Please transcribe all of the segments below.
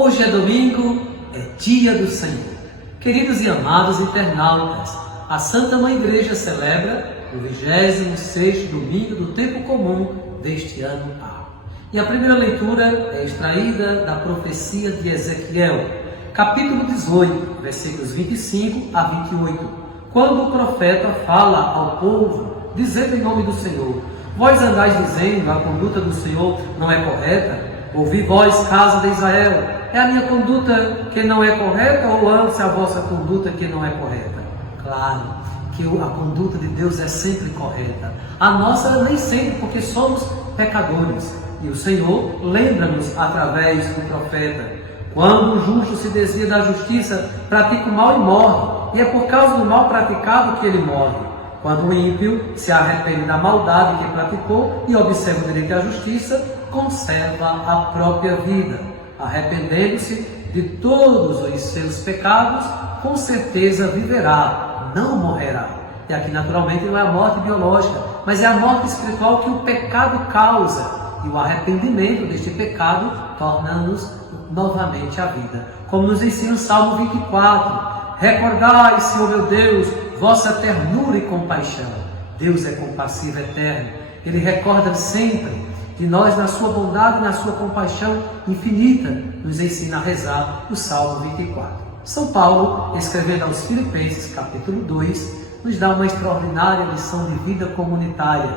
Hoje é domingo, é dia do Senhor. Queridos e amados internautas, a Santa Mãe Igreja celebra o 26º domingo do tempo comum deste ano A. E a primeira leitura é extraída da profecia de Ezequiel, capítulo 18, versículos 25 a 28, quando o profeta fala ao povo, dizendo em nome do Senhor: vós andais dizendo, a conduta do Senhor não é correta? Ouvi vós, casa de Israel, é a minha conduta que não é correta, ou antes a vossa conduta que não é correta? Claro que a conduta de Deus é sempre correta. A nossa nem sempre, porque somos pecadores. E o Senhor lembra-nos através do profeta: quando o justo se desvia da justiça, pratica o mal e morre, e é por causa do mal praticado que ele morre. Quando o ímpio se arrepende da maldade que praticou e observa o direito à justiça, conserva a própria vida. Arrependendo-se de todos os seus pecados, com certeza viverá, não morrerá. E aqui naturalmente não é a morte biológica, mas é a morte espiritual que o pecado causa. E o arrependimento deste pecado torna-nos novamente a vida. Como nos ensina o Salmo 24, recordai, Senhor meu Deus, vossa ternura e compaixão. Deus é compassivo eterno. Ele recorda sempre de nós na sua bondade e na sua compaixão infinita. Nos ensina a rezar o Salmo 24. São Paulo, escrevendo aos Filipenses, capítulo 2, nos dá uma extraordinária lição de vida comunitária,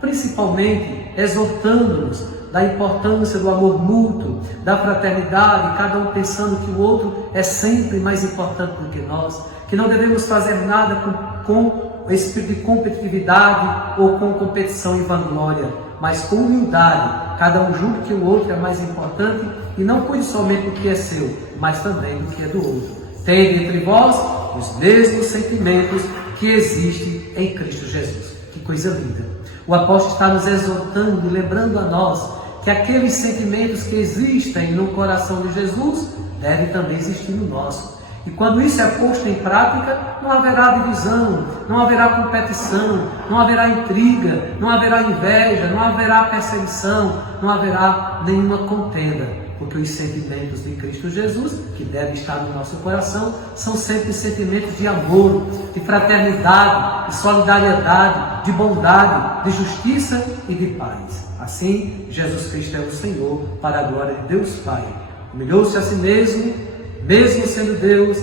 principalmente exortando-nos da importância do amor mútuo, da fraternidade, cada um pensando que o outro é sempre mais importante do que nós, que não devemos fazer nada com espírito de competitividade ou com competição e vanglória, mas com humildade, cada um julga que o outro é mais importante e não cuide somente do que é seu, mas também do que é do outro. Tende entre vós os mesmos sentimentos que existem em Cristo Jesus. Que coisa linda! O apóstolo está nos exortando e lembrando a nós que aqueles sentimentos que existem no coração de Jesus devem também existir no nosso. E quando isso é posto em prática, não haverá divisão, não haverá competição, não haverá intriga, não haverá inveja, não haverá perseguição, não haverá nenhuma contenda, porque os sentimentos de Cristo Jesus, que devem estar no nosso coração, são sempre sentimentos de amor, de fraternidade, de solidariedade, de bondade, de justiça e de paz. Assim, Jesus Cristo é o Senhor, para a glória de Deus Pai. Humilhou-se a si mesmo, mesmo sendo Deus,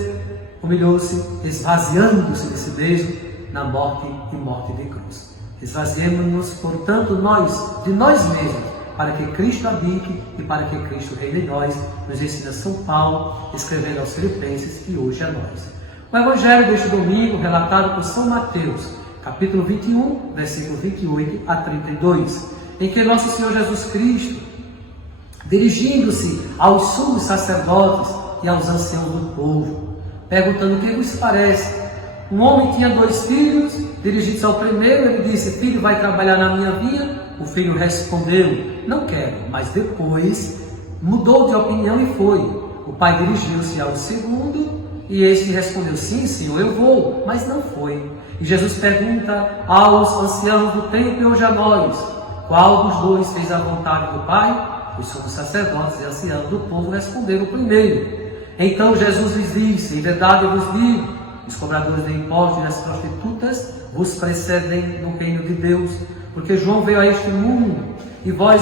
humilhou-se, esvaziando-se de si mesmo na morte e morte de cruz. Esvaziemos-nos, portanto, de nós mesmos, para que Cristo habite e para que Cristo reine em nós, nos ensina São Paulo, escrevendo aos Filipenses e hoje a nós. O Evangelho deste domingo, relatado por São Mateus, capítulo 21, versículo 28 a 32, em que nosso Senhor Jesus Cristo, dirigindo-se aos sumos sacerdotes e aos anciãos do povo, perguntando: o que vos parece? Um homem tinha 2 filhos, dirigindo-se ao primeiro, ele disse: filho, vai trabalhar na minha vinha? O filho respondeu: não quero. Mas depois mudou de opinião e foi. O pai dirigiu-se ao segundo e este respondeu: sim, senhor, eu vou, mas não foi. E Jesus pergunta aos anciãos do templo e hoje a nós: qual dos 2 fez a vontade do pai? Os sumos sacerdotes e anciãos do povo responderam: o primeiro. Então Jesus lhes disse: em verdade eu vos digo, os cobradores de impostos e as prostitutas vos precedem no reino de Deus, porque João veio a este mundo e vós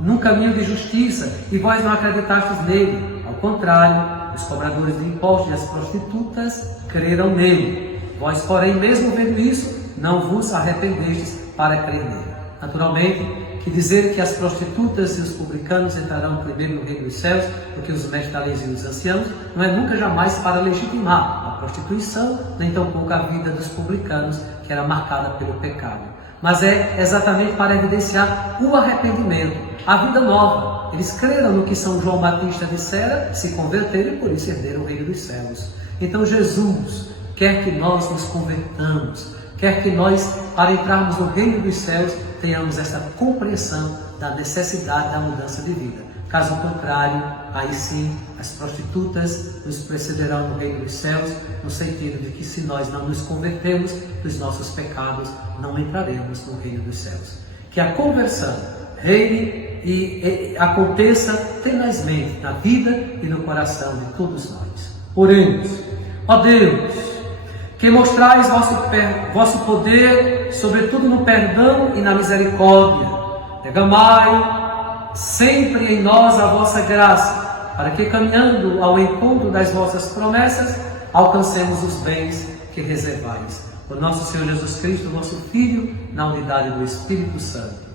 num caminho de justiça, e vós não acreditastes nele. Ao contrário, os cobradores de impostos e as prostitutas creram nele. Vós, porém, mesmo vendo isso, não vos arrependestes para crer nele. Naturalmente, que dizer que as prostitutas e os publicanos entrarão primeiro no reino dos céus do que os mestres da lei e os anciãos, não é nunca jamais para legitimar a prostituição, nem tampouco a vida dos publicanos, que era marcada pelo pecado. Mas é exatamente para evidenciar o arrependimento, a vida nova. Eles creram no que São João Batista dissera, se converteram e por isso herderam o reino dos céus. Então Jesus quer que nós nos convertamos, quer que nós, para entrarmos no reino dos céus, tenhamos essa compreensão da necessidade da mudança de vida. Caso contrário, aí sim, as prostitutas nos precederão no reino dos céus, no sentido de que se nós não nos convertermos dos nossos pecados, não entraremos no reino dos céus. Que a conversão, reine e aconteça tenazmente na vida e no coração de todos nós. Oremos. Ó Deus, que mostrais vosso poder, sobretudo no perdão e na misericórdia, derramai sempre em nós a vossa graça, para que, caminhando ao encontro das vossas promessas, alcancemos os bens que reservais. Por nosso Senhor Jesus Cristo, vosso Filho, na unidade do Espírito Santo.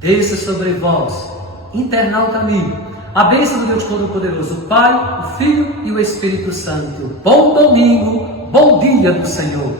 Desça sobre vós, internauta amigo, a bênção do Deus Todo-Poderoso, o Pai, o Filho e o Espírito Santo. Bom domingo, bom dia do Senhor.